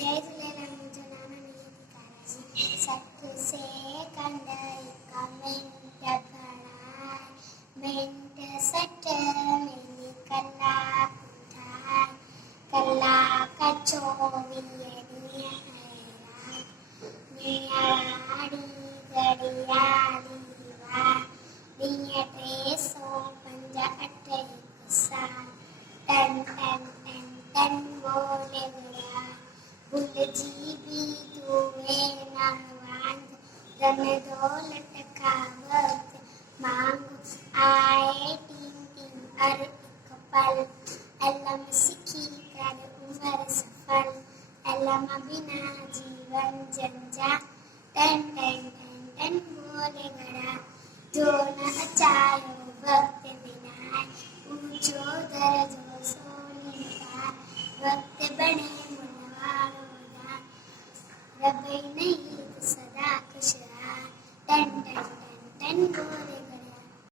जय झूलेलाल। मुंहिंजो नाम नियतिका राजी। सत से कंडई कमेंट घणा मिंट सट मिली कलाक ठाहे कलाक 24 ॾींहं घड़ियाली वार ॾींहं 365 साल टन टन टन टन बोले गया भुलजी भी तुए न वांद धन दौलत का वक्त मांग आए तीन तीन एक पल अलम सिखी कर उम्र सफल अलम बिना जीवन जंजा टन टन टन टन बोले गया जो न चायो वक्त बिना ऊंचो दर्जो सोने का वक्त बने मुनवारों रब नहीं सदा खुश रहा टन टन टन टन बोले